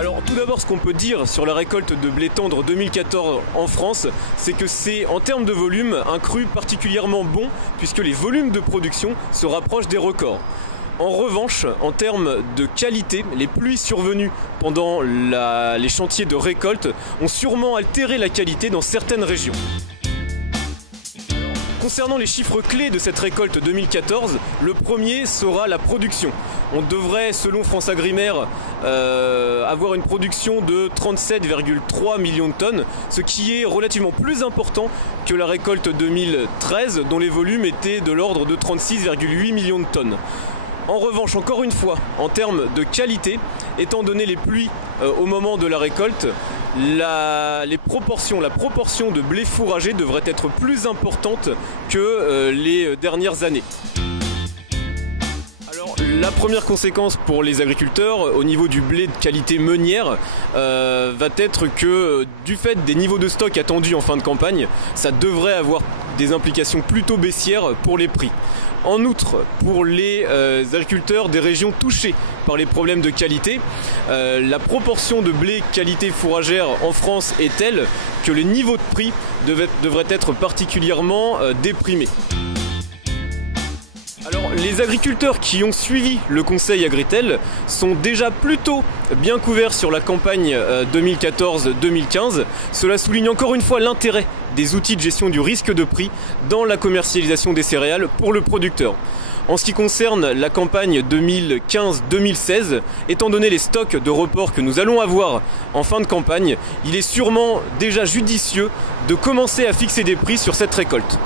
Alors tout d'abord, ce qu'on peut dire sur la récolte de blé tendre 2014 en France, c'est que c'est en termes de volume un cru particulièrement bon puisque les volumes de production se rapprochent des records. En revanche, en termes de qualité, les pluies survenues pendant les chantiers de récolte ont sûrement altéré la qualité dans certaines régions. Concernant les chiffres clés de cette récolte 2014, le premier sera la production. On devrait, selon FranceAgriMer, avoir une production de 37,3 millions de tonnes, ce qui est relativement plus important que la récolte 2013, dont les volumes étaient de l'ordre de 36,8 millions de tonnes. En revanche, encore une fois, en termes de qualité, étant donné les pluies au moment de la récolte, la proportion de blé fourragé devrait être plus importante que les dernières années. Alors, la première conséquence pour les agriculteurs au niveau du blé de qualité meunière va être que du fait des niveaux de stock attendus en fin de campagne, ça devrait avoir des implications plutôt baissières pour les prix. En outre, pour les agriculteurs des régions touchées par les problèmes de qualité, la proportion de blé qualité fourragère en France est telle que le niveau de prix devrait être particulièrement déprimé. Alors, les agriculteurs qui ont suivi le conseil Agritel sont déjà plutôt bien couverts sur la campagne 2014-2015. Cela souligne encore une fois l'intérêt des outils de gestion du risque de prix dans la commercialisation des céréales pour le producteur. En ce qui concerne la campagne 2015-2016, étant donné les stocks de report que nous allons avoir en fin de campagne, il est sûrement déjà judicieux de commencer à fixer des prix sur cette récolte.